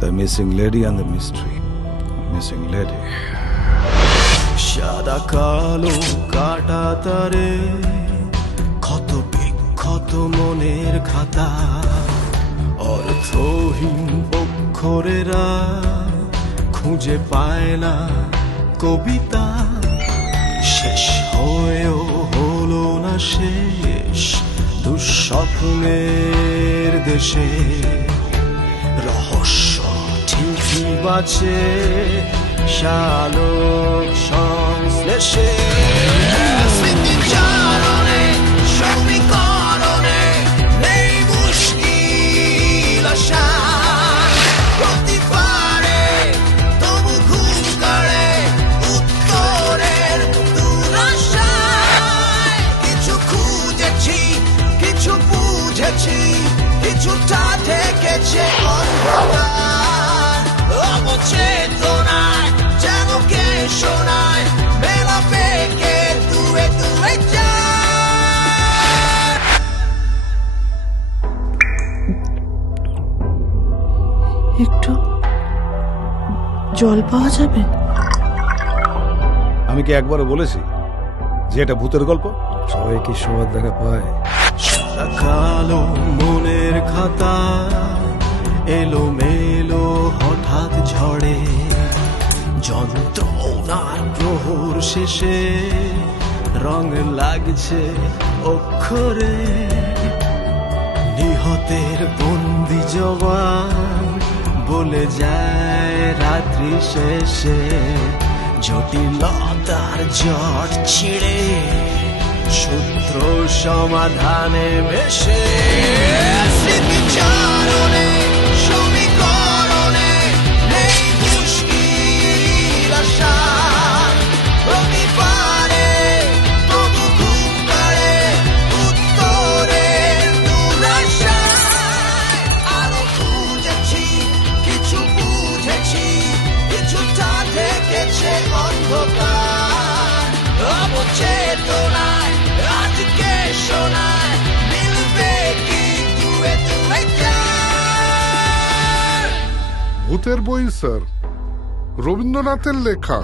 The missing lady and the mystery. Missing lady. সাদা কালো কাটা তারে ক্ষত বিক্ষত মনের খাতা অর্থহীন অক্ষরেরা খুঁজে পায় না কবিতা শেষ হয়েও হলো না শেষ দুঃস্বপ্নের দেশে রহস্য ঠিকই বাঁচে শালোক সংশ্লেষে স্মৃতিচারণে সমীকরণে নেই মুশকিল আশা প্রতিবারে তবু ঘুম কাড়ে উত্তরের দুরাশায় কিছু খুঁজেছি কিছু বুঝেছি কিছুটা ঢেকেছে অন্ধকার অবচেতনায় যেন কে শোনায় বেলা পেকে দূরে দূরে যায়। একটু জল পাওয়া যাবে? আমি কি একবারও বলেছি যে এটা ভূতের গল্প? সবাই কি সবার দেখা পায়? সাদা কালো মনের খাতা এলো মেলো হঠাৎ ঝড়ে যন্ত্রণার প্রহর শেষে রং লাগছে অক্ষরে নিহতের বন্দি জবান বলে যায় রাত্রি শেষে জটিলতার জট ছিঁড়ে সূত্র সমাধানে মেশে স্মৃতিচারণে সমীকরণে নেই মুশকিল আশা প্রতিবারে তবু ঘুম কাড়ে উত্তরের দুরাশায় আলো খুঁজেছি কিছু বুঝেছি কিছুটা ঢেকেছে অন্ধকার অবচেতনায় আজকে শোনায় মিলবে কি দূরে দূরে যায়। ভূতের বই স্যার, রবীন্দ্রনাথের লেখা।